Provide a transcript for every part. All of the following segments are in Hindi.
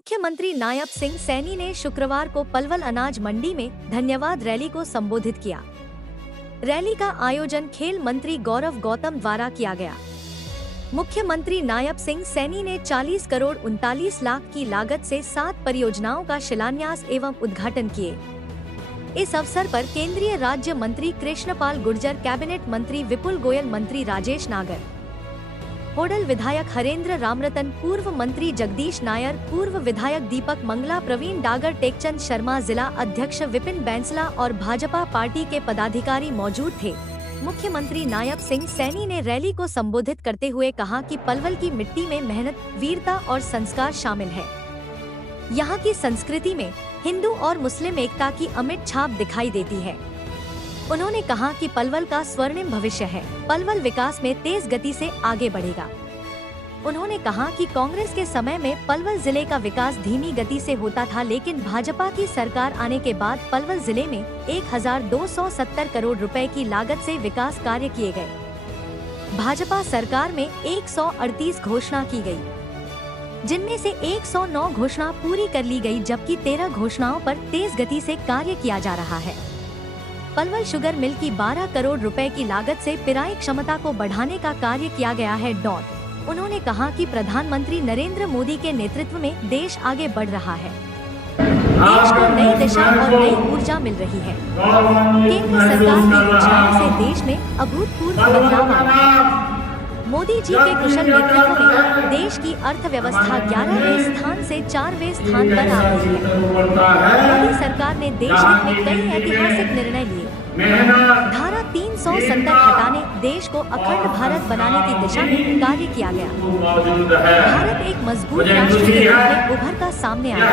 मुख्यमंत्री नायब सिंह सैनी ने शुक्रवार को पलवल अनाज मंडी में धन्यवाद रैली को संबोधित किया। रैली का आयोजन खेल मंत्री गौरव गौतम द्वारा किया गया। मुख्यमंत्री नायब सिंह सैनी ने 40 करोड़ 39 लाख की लागत से 7 परियोजनाओं का शिलान्यास एवं उद्घाटन किए। इस अवसर पर केंद्रीय राज्य मंत्री कृष्णपाल गुर्जर, कैबिनेट मंत्री विपुल गोयल, मंत्री राजेश नागर, होडल विधायक हरेंद्र रामरतन, पूर्व मंत्री जगदीश नायर, पूर्व विधायक दीपक मंगला, प्रवीण डागर, टेकचंद शर्मा, जिला अध्यक्ष विपिन बैंसला और भाजपा पार्टी के पदाधिकारी मौजूद थे। मुख्यमंत्री नायब सिंह सैनी ने रैली को संबोधित करते हुए कहा कि पलवल की मिट्टी में मेहनत, वीरता और संस्कार शामिल है। यहाँ की संस्कृति में हिंदू और मुस्लिम एकता की अमिट छाप दिखाई देती है। उन्होंने कहा कि पलवल का स्वर्णिम भविष्य है। पलवल विकास में तेज गति से आगे बढ़ेगा। उन्होंने कहा कि कांग्रेस के समय में पलवल जिले का विकास धीमी गति से होता था, लेकिन भाजपा की सरकार आने के बाद पलवल जिले में 1270 करोड़ रुपए की लागत से विकास कार्य किए गए। भाजपा सरकार में 138 घोषणा की गई, जिनमें से 109 घोषणा पूरी कर ली गई, जबकि 13 घोषणाओं पर तेज गति से कार्य किया जा रहा है। पलवल शुगर मिल की 12 करोड़ रुपए की लागत से पेराई क्षमता को बढ़ाने का कार्य किया गया है। उन्होंने कहा कि प्रधानमंत्री नरेंद्र मोदी के नेतृत्व में देश आगे बढ़ रहा है। देश को नई दिशा और नई ऊर्जा मिल रही है। केंद्र सरकार की योजनाओं से देश में अभूतपूर्व बदलाव आया है। मोदी जी के कुशल नेतृत्व में देश की अर्थव्यवस्था 11वें स्थान से 4वें स्थान पर आ गई है। मोदी सरकार ने देश हित में कई ऐतिहासिक निर्णय लिए। धारा 370 हटाने, देश को अखंड भारत बनाने की दिशा में कार्य किया गया। भारत एक मजबूत राष्ट्र के रूप में उभर कर सामने आया।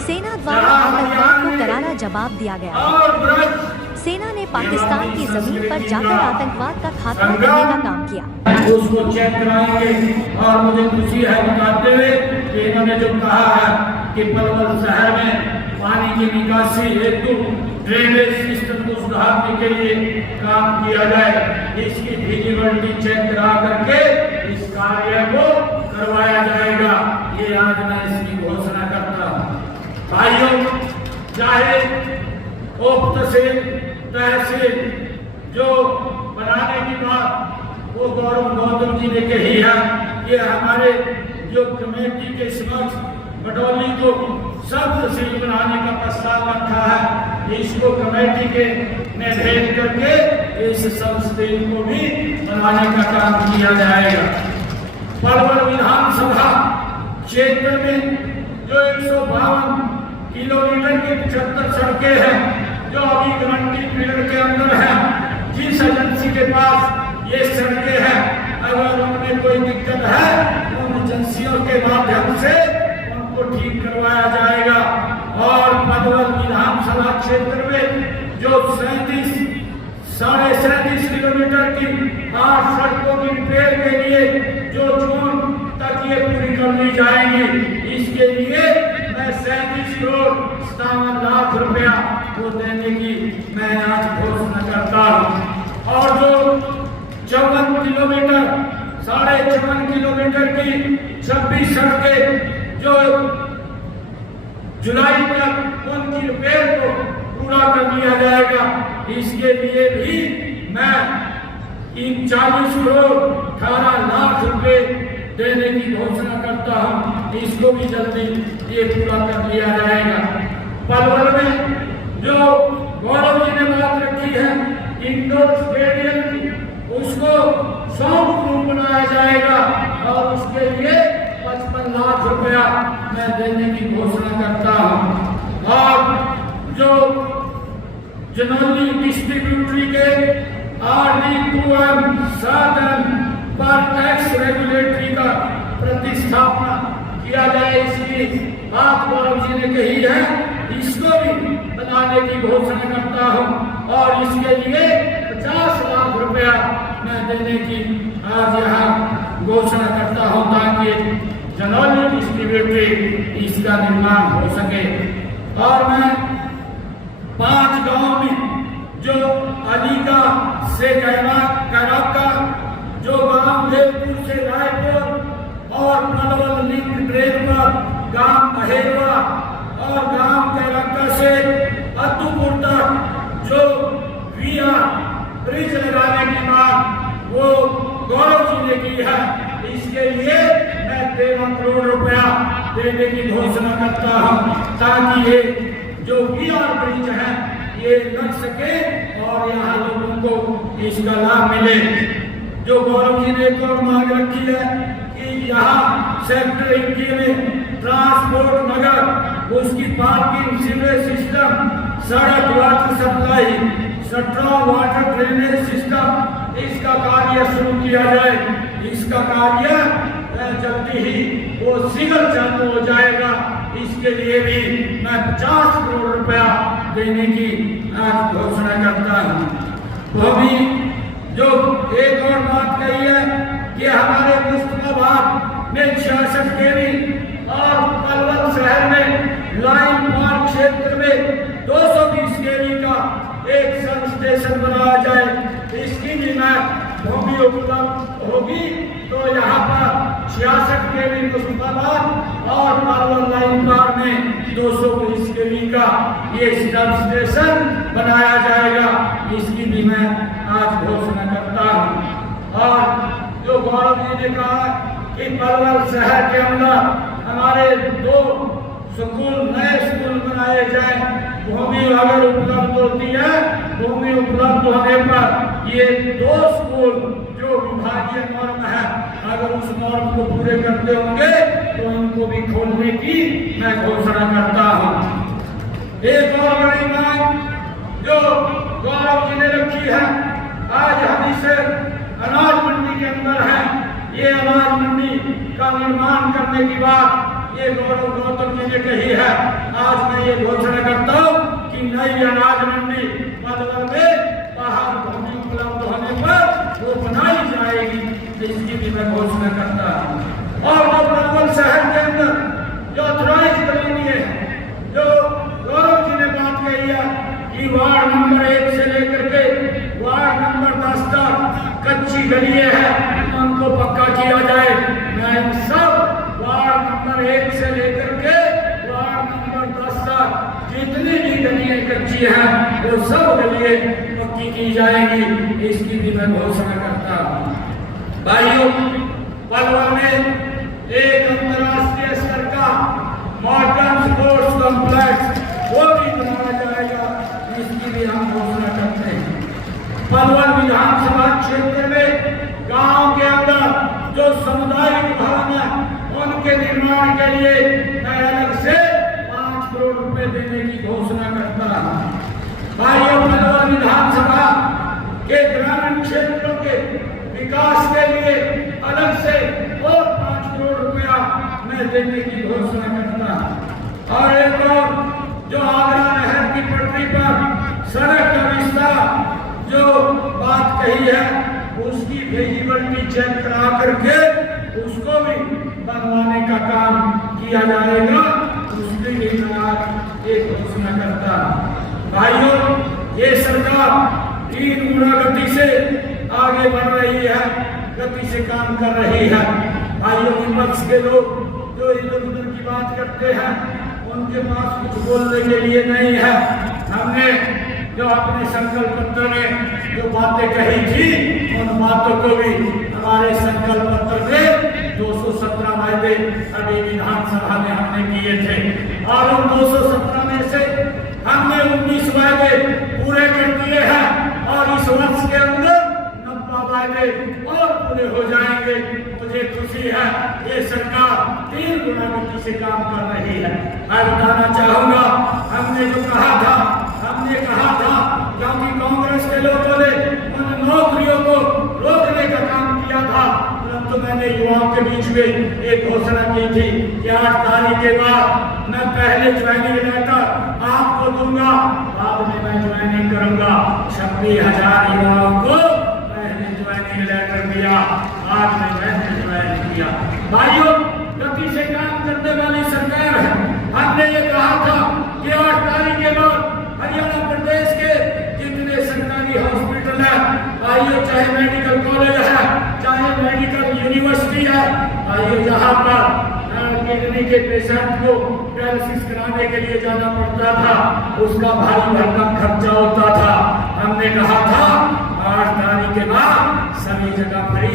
सेना द्वारा आतंकवाद को करारा जवाब दिया गया। सेना ने पाकिस्तान की जमीन पर जाकर आतंकवाद का खात्मा करने का काम किया। उसको चेक कराएंगे और मुझे खुशी है बताते हुए कि इन्होंने जो कहा है कि पलवल शहर में पानी की निकासी हेतु ड्रेनेज सिस्टम को सुधारने के लिए काम किया जाए। इसकी फिजिबिलिटी चेक करा करके इस कार्य को करवाया जाएगा। ये आज मैं इसकी घोषणा करता हूँ। भाइयों, चाहे उप तहसील जो बनाने की बात वो गौरव गौतम जी ने कही है, ये हमारे जो कमेटी के समक्ष बटौली को सब तहसील बनाने का प्रस्ताव रखा है। इसको कमेटी के में भेज करके इस सब तहसील को भी बनाने का काम किया जाएगा। पलवल विधानसभा क्षेत्र में जो 152 किलोमीटर की 75 सड़कें हैं जो अभी गारंटी पीरियड के अंदर है, जिस एजेंसी के पास ये सड़कें हैं, अगर उनमें कोई दिक्कत है उन एजेंसियों के माध्यम से उनको ठीक करवाया जाएगा। और पलवल विधानसभा क्षेत्र में जो 37.5 किलोमीटर की 8 सड़कों की रिपेयर के लिए जो जून तक ये पूरी कर ली जाएंगी, इसके लिए मैं 37 करोड़ 57 लाख रुपया को देने की मैं आज घोषणा करता हूँ। और जो 54 किलोमीटर 54.5 किलोमीटर की 26 सड़कें जो जुलाई तक उनकी रिपेयर को पूरा कर लिया जाएगा, इसके लिए भी मैं 40 करोड़ 18 लाख रुपए देने की घोषणा करता हूँ। इसको भी जल्दी ये पूरा कर लिया जाएगा। पलवल में जो गौरव जी ने बात रखी है इंडोर स्टेडियम की, उसको सॉफ्ट रूम बनाया जाएगा और उसके लिए 55 लाख रुपया मैं देने की घोषणा करता हूँ। और जो जनौली डिस्ट्रीब्यूटरी के RD2M साधन पर टैक्स रेगुलेटरी का प्रतिस्थापना किया जाए, इसकी बात गौरव जी ने कही है, इसको भी बनाने की घोषणा करता हूँ। और इसके लिए 50 लाख रुपया मैं देने की आज यहाँ घोषणा करता हूँ, ताकि जनौली डिस्ट्रीब्यूटरी इसका निर्माण हो सके। और मैं 5 गांव में जो अलीका से कैराका, जो गांव देवपुर से रायपुर और पलवल लिंक ट्रेन पर गांव अहेरवा और गांव कैलाका से अद्दूपुर तक जो विया ब्रिज लगाने की बात वो गौरव जी ने की है, इसके लिए मैं 13 करोड़ रुपया देने की घोषणा करता हूँ, ताकि ये जो विया ब्रिज है ये लग सके और यहाँ लोगों को इसका लाभ मिले। जो गौरव जी ने एक और मांग रखी है कि यहाँ सेक्टर 21 में ट्रांसपोर्ट नगर, उसकी पार्किंग, सीवरेज सिस्टम, सड़क, water supply, 17 water drainage system, इसका कार्य शुरू किया जाए। इसका कार्य जल्दी ही वो शीघ्र चालू हो जाएगा। इसके लिए भी मैं 50 करोड़ रुपया देने की आज घोषणा करता हूँ। तो अभी जो एक और बात कही है कि हमारे मुस्तफाबाद में 66 केवी और पलवल शहर में लाइन पार्क क्षेत्र में 220 केवी का एक सब स्टेशन बनाया जाए। इसकी भी मैं भूमि उपलब्ध होगी तो यहाँ पर 66 केवी मुस्तफाबाद और पलवल लाइन पार्क में 220 केवी का ये सब स्टेशन बनाया जाएगा। इसकी भी मैं आज घोषणा करता हूँ। और जो गौरव जी ने कहा कि पलवल शहर के अंदर हमारे 2 स्कूल, नए स्कूल बनाए जाए। भूमि अगर उपलब्ध होती है, भूमि उपलब्ध होने पर ये 2 स्कूल जो विभागीय नॉर्म है, अगर उस नॉर्म को पूरे करते होंगे तो इनको भी खोलने की मैं घोषणा करता हूँ। एक और बड़ी मांग जो गौरव जी ने रखी है, आज हम इसे अनाज मंडी के अंदर है, ये अनाज मंडी का निर्माण करने की बात ये गौरव गौतम जी ने कही है। आज मैं ये घोषणा करता हूँ कि नई अनाज मंडी पलवल में बाहर भूमि उपलब्ध होने पर वो बनाई जाएगी, इसकी भी मैं घोषणा करता हूँ। और जो पलवल शहर के अंदर जो ऑथराइज जमीन है, जो गौरव जी ने बात कही है कि वार्ड नंबर 1 से लेकर के वार्ड नंबर 10 तक कच्ची गलियां हैं, उनको पक्का किया जाए। मैं सब वार्ड नंबर 1 से लेकर के वार्ड नंबर 10 तक जितनी भी गलियां कच्ची हैं वो सब गलियां पक्की की जाएंगी, इसकी भी मैं घोषणा करता हूँ। भाइयों, पलवल में एक अंतर्राष्ट्रीय स्तर का मॉडर्न स्पोर्ट्स कॉम्प्लेक्स वो भी बनाया जाएगा, इसकी भी हम घोषणा करते हैं। पलवल विधानसभा क्षेत्र में गांव के अंदर जो सामुदायिक भवन है उनके निर्माण के लिए मैं अलग से 5 करोड़ रुपए देने की घोषणा करता हूँ। भाइयों, पलवल विधानसभा के ग्रामीण क्षेत्रों के विकास के लिए अलग से और 5 करोड़ रुपया मैं देने की घोषणा करता हूँ। और एक और जो आगरा नहर की पटरी पर सड़क का विस्तार जो बात कही है उसकी विजिबिलिटी चेक करा करके उसको भी बनवाने का काम किया जाएगा, उसके लिए मैं एक घोषणा करता हूँ। भाइयों, ये सरकार 3 गुना गति से आगे बढ़ रही है, गति से काम कर रही है। भाइयों, विपक्ष के लोग जो इधर उधर की बात करते हैं उनके पास कुछ बोलने के लिए नहीं है। हमने जो अपने संकल्प पत्र में जो बातें कही थी उन बातों को भी हमारे संकल्प पत्र में 217 वायदे अभी विधानसभा में हमने किए थे और उन 217 में से हमने 19 वायदे पूरे कर दिए हैं और इस वर्ष के अंदर 90 वायदे और पूरे हो जाएंगे। मुझे खुशी है, ये सरकार 3 गुना गति से काम कर रही है। मैं बताना चाहूंगा, हमने जो कहा था क्योंकि कांग्रेस के लोगों ने उन नौकरियों को रोकने का काम किया था, परंतु मैंने युवाओं के बीच में एक घोषणा की थी कि 8 तारीख के बाद मैं पहले ज्वाइनिंग लेटर आपको दूंगा, बाद में मैं ज्वाइनिंग करूंगा। 26,000 युवाओं को पहले ज्वाइनिंग लेटर दिया, बाद में मैंने ज्वाइन किया। भाइयों, गति से काम करने वाली सरकार है। हमने ये कहा था कि 8 तारीख के बाद हरियाणा प्रदेश के जितने सरकारी हॉस्पिटल है, भाइयों, चाहे मेडिकल कॉलेज है, चाहे मेडिकल यूनिवर्सिटी है, भाइयों, जहाँ पर किडनी के पेशेंट को डायलिसिस कराने के लिए जाना पड़ता था, उसका भारी भरकम खर्चा होता था। हमने कहा था 8 तारीख के बाद सभी जगह फ्री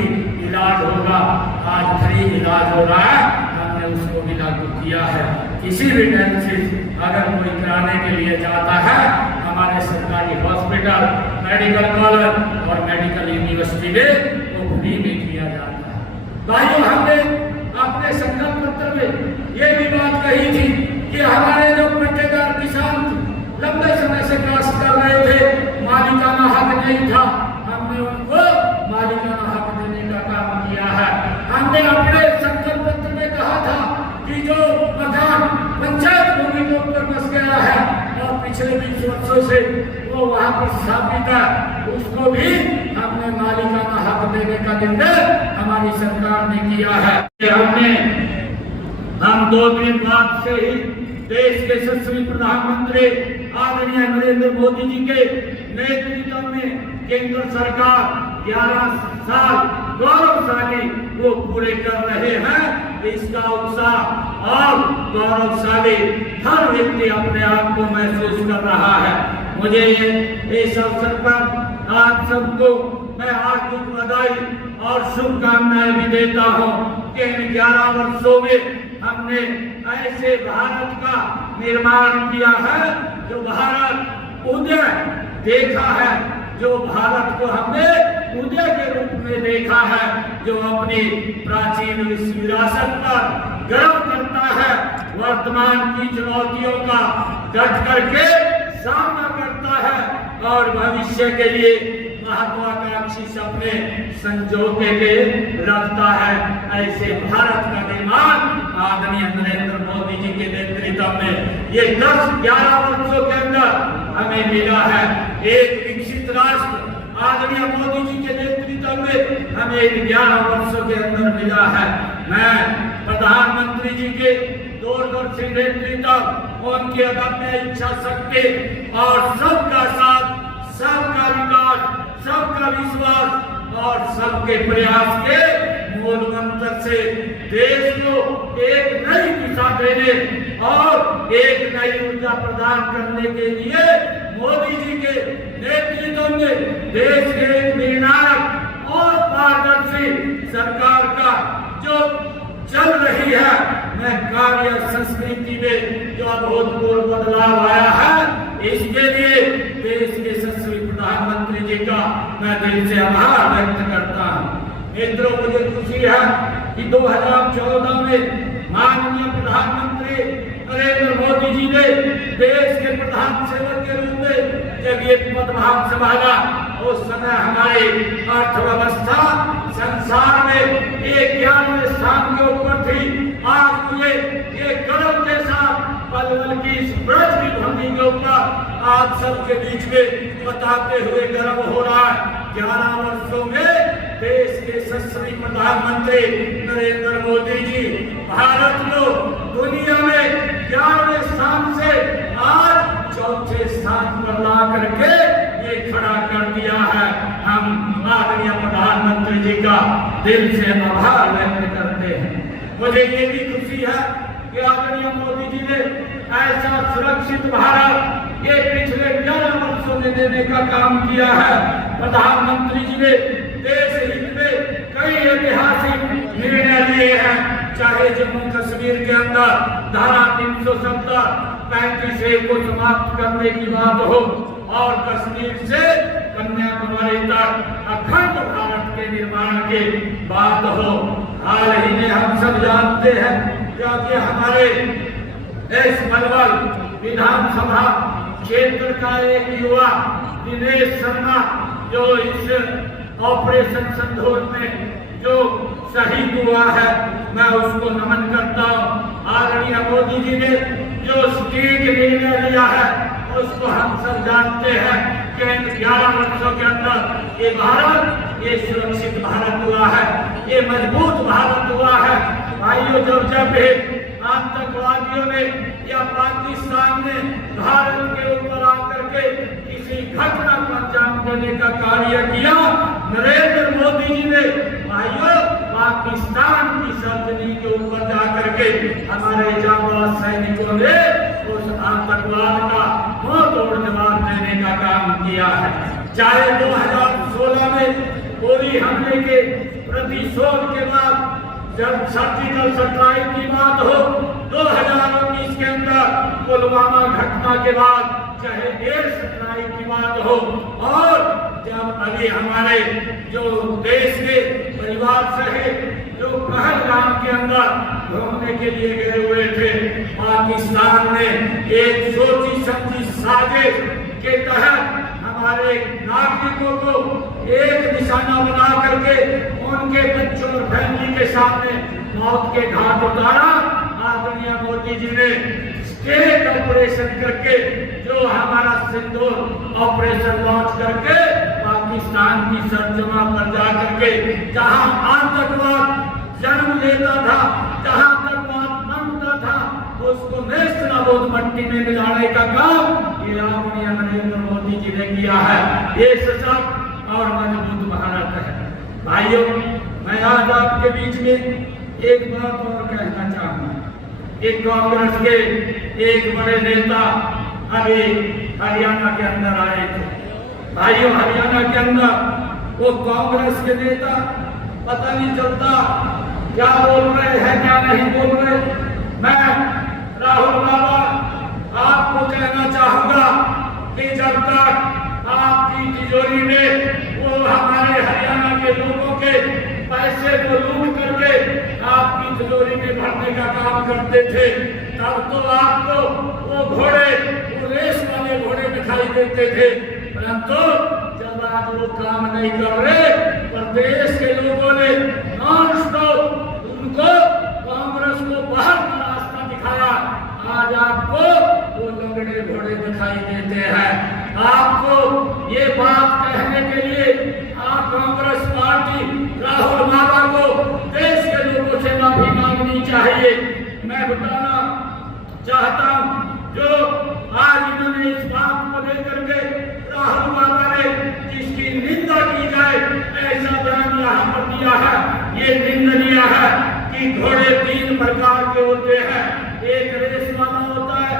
इलाज होगा। आज फ्री इलाज हो रहा है, हमने उसको भी लागू किया है। किसी भी डायलिसिस अगर कोई कराने के लिए जाता है, हमारे सरकारी हॉस्पिटल, मेडिकल कॉलेज और मेडिकल यूनिवर्सिटी में वो फ्री में किया जाता है। भाइयों, हमने अपने संकल्प पत्र में ये भी बात कही थी कि हमारे जो पट्टेदार किसान लंबे समय से काश्त कर रहे थे, मालिकाना हक नहीं था, हमने उनको मालिकाना हक देने का काम किया है। हमने अपने संकल्प पत्र में कहा था कि जो मकान पंचायत भूमि के ऊपर बस गया है और पिछले 20 वर्षों से वो वहाँ पर स्थापित है, उसको भी हमने मालिकाना हक देने का निर्णय हमारी सरकार ने किया है। हम 2 दिन बाद से ही देश के यशस्वी प्रधानमंत्री आदरणीय नरेंद्र मोदी जी के नेतृत्व में केंद्र सरकार 11 साल गौरवशाली वो पूरे कर रहे हैं। इसका उत्साह और गौरवशाली हर व्यक्ति अपने आप को महसूस कर रहा है। मुझे इस अवसर पर आप सबको मैं हार्दिक बधाई और शुभकामनाएं भी देता हूं कि इन 11 वर्षों में हमने ऐसे भारत का निर्माण किया है जो भारत उदय देखा है, जो भारत को हमने उदय के रूप में देखा है, जो अपनी प्राचीन विरासत पर गर्व करता है, वर्तमान की चुनौतियों का डट करके सामना करता है और भविष्य के लिए महत्वाकांक्षी सपने संजोके के रखता है। ऐसे भारत का निर्माण आदरणीय नरेंद्र मोदी जी के नेतृत्व में ये 10-11 वर्षों के अंदर हमें मिला है। एक विकसित राष्ट्र आदरणीय मोदी जी के नेतृत्व में हमें 11 वर्षों के अंदर मिला है। मैं प्रधानमंत्री जी के दूरदर्शी नेतृत्व, उनकी अदम्य इच्छा शक्ति और सबका साथ, सबका विकास, सबका विश्वास और सबके प्रयास के मूल मंत्र से देश को एक नई दिशा देने और एक नई ऊर्जा प्रदान करने के लिए मोदी जी के नेतृत्व में देश के एक निर्णायक और पारदर्शी सरकार का जो चल रही है, मैं कार्य संस्कृति में जो अभूतपूर्व बदलाव आया है, इसके लिए देश के यशस्वी प्रधानमंत्री जी का मैं दिल से आभार व्यक्त करता हूँ। मित्रों, मुझे खुशी है कि 2014 में माननीय प्रधानमंत्री नरेंद्र मोदी जी ने देश के प्रधान सेवक के रूप में जब ये पदभार संभाला, उस समय हमारी अर्थव्यवस्था संसार में 11वें स्थान के ऊपर थी। आज मुझे ये गर्व के साथ पलवल की इस ब्रज की भूमि के ऊपर आप सबके बीच में बताते हुए गर्व हो रहा है। 11 वर्षों में देश के यशस्वी प्रधानमंत्री नरेंद्र मोदी जी भारत को दुनिया में 11वें स्थान से आज 4थे स्थान पर ला करके ये खड़ा कर दिया है। हम आदरणीय प्रधानमंत्री जी का दिल से आभार व्यक्त करते हैं। मुझे ये भी खुशी है कि आदरणीय मोदी जी ने ऐसा सुरक्षित भारत ये पिछले 11 वर्षों में देने का काम किया है। प्रधानमंत्री जी ने देश हित में कई ऐतिहासिक निर्णय लिए हैं, चाहे जम्मू कश्मीर के अंदर धारा 370 35A को समाप्त करने की बात हो और कश्मीर से कन्याकुमारी तक अखंड भारत के निर्माण की बात हो। हाल ही में हम सब जानते हैं क्योंकि हमारे इस पलवल विधानसभा क्षेत्र का एक युवा दिनेश शर्मा जो इस ऑपरेशन सिंदूर में जो शहीद हुआ है, मैं उसको नमन करता हूँ। आदरणीय मोदी जी ने जो सटीक निर्णय लिया है उसको हम सब जानते हैं कि 11 वर्षों के अंदर ये भारत ये सुरक्षित भारत हुआ है, ये मजबूत भारत हुआ है। भाइयों, जब भी आतंकवादियों ने या पाकिस्तान ने भारत के ऊपर आकर के किसी घटना को अंजाम देने का कार्य किया, नरेंद्र मोदी जी ने भाइयों पाकिस्तान की सरजमी के ऊपर जाकर के हमारे जांबाज सैनिकों ने उस आतंकवाद का मुंह तोड़ जवाब देने का काम किया है। चाहे 2016 में उरी हमले के प्रतिशोध के बाद जब सर्जिकल स्ट्राइक की बात हो, 2019 के अंदर पुलवामा घटना के बाद चाहे एयर स्ट्राइक की बात हो, और जब अभी हमारे जो देश के परिवार सहे जो पहलगाम के अंदर घूमने के लिए गए हुए थे, पाकिस्तान ने एक सोची समझी साजिश के तहत हमारे नागरिकों को एक निशाना बना करके उनके बच्चों और फैमिली के सामने मौत के घाट उतारा। आदरणीय मोदी जी ने स्टेट ऑपरेशन करके जो हमारा सिंदूर ऑपरेशन लॉन्च करके पाकिस्तान की सरजमा पर जा करके जहां आतंकवाद जन्म लेता था, जहां आतंकवाद बनता था, उसको नेस्त नाबूद मट्टी में मिलाने का काम ये आदरणीय नरेंद्र मोदी जी ने किया है। ये सशक्त और मजबूत भारत है। भाइयों, मैं आज आपके बीच में एक बात और कहना चाहूंगा। एक कांग्रेस के एक बड़े नेता अभी हरियाणा के अंदर आए थे। भाइयों, हरियाणा के अंदर वो कांग्रेस के नेता पता नहीं चलता क्या बोल रहे हैं क्या नहीं बोल रहे। मैं राहुल बाबा आपको कहना चाहूंगा कि जब तक आपकी तिजोरी में वो हमारे हरियाणा के लोगों के पैसे को लूट करके आपकी तिजोरी में भरने का काम करते थे, तब तो आपको वो घोड़े, वो रेस वाले घोड़े दिखाई देते थे। परंतु जब आज वो काम नहीं कर रहे, प्रदेश के लोगों ने नॉन स्टॉप उनको कांग्रेस को बाहर का रास्ता दिखाया। आज आपको वो लंगड़े घोड़े दिखाई देते हैं। आपको ये बात कहने के लिए आप कांग्रेस पार्टी राहुल बाबा को देश के लोगों से माफी मांगनी चाहिए। मैं बताना चाहता हूं, जो आज इन्होंने इस बात को लेकर के राहुल बाबा ने जिसकी निंदा की जाए ऐसा बयान यहाँ पर दिया है, ये निंदनीय है कि घोड़े 3 प्रकार के होते हैं। एक रेस वाला होता है,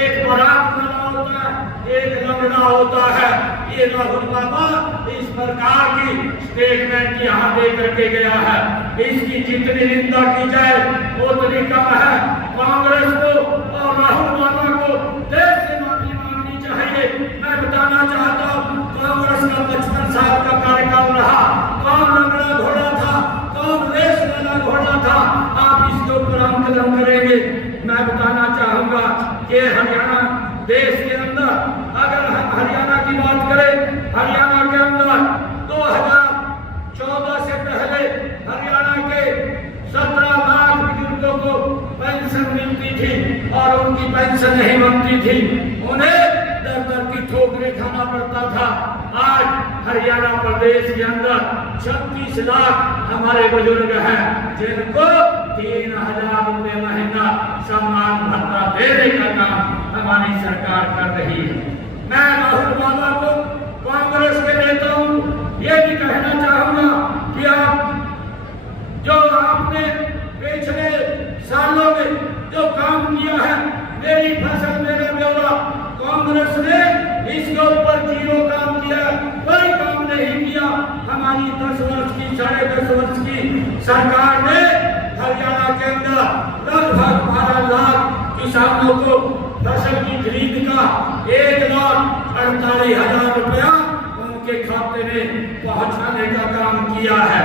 एक बारात वाला होता है, एक लंगड़ा होता है। ये राहुल बाबा इस प्रकार की स्टेटमेंट यहाँ दे करके गया है। इसकी जितनी निंदा की जाए उतनी कम है। कांग्रेस को और राहुल बाबा को देश से माफी मांगनी चाहिए। मैं बताना चाहता हूँ, कांग्रेस का 55 साल का कार्यकाल रहा। कौन लंगड़ा घोड़ा था, कौन रेस वाला घोड़ा था, आप इसके ऊपर आंकलन करेंगे। मैं बताना चाहूंगा कि हरियाणा देश के अंदर, अगर हम हरियाणा की बात करें, हरियाणा के अंदर 2014 से पहले हरियाणा के 17 लाख बुजुर्गों को पेंशन मिलती थी और उनकी पेंशन नहीं बनती थी, उन्हें दर दर की ठोकरें खाना पड़ता था। आज हरियाणा प्रदेश के अंदर 36 लाख हमारे बुजुर्ग हैं जिनको 3000 रुपये महीना सम्मान भत्ता देने का काम हमारी सरकार कर रही है। मैं राहुल बाबा को, कांग्रेस के नेताओं को ये भी कहना चाहूंगा कि आप जो आपने पिछले सालों में जो काम किया है, मेरी फसल मेरा ब्यौरा, कांग्रेस ने इसके ऊपर 0 काम किया, कोई काम नहीं किया। हमारी 10 वर्ष की, 10.5 वर्ष की सरकार ने हरियाणा के अंदर लगभग 12 लाख किसानों को फसल की खरीद का 1,48,000 रुपया उनके खाते में पहुंचाने का काम किया है।